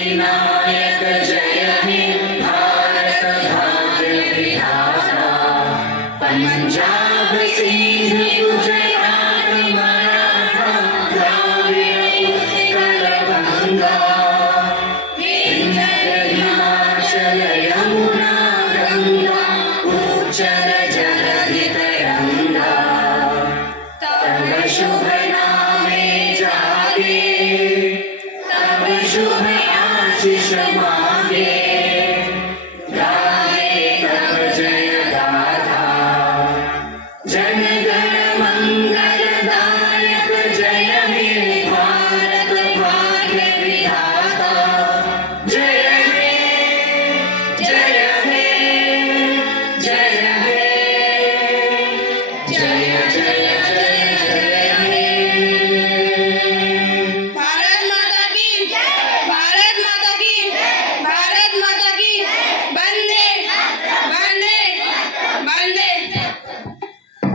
विनायक जय हे भारत भाग्य विधाता। पंजाब सिंध गुजरात मराठा द्राविड़ उत्कल गंगा, विंध्य हिमाचल यमुना गंगा, उच्चल जलधि तरंगा। तव शुभ नामे जागे, तव शुभ आशीष मांगे।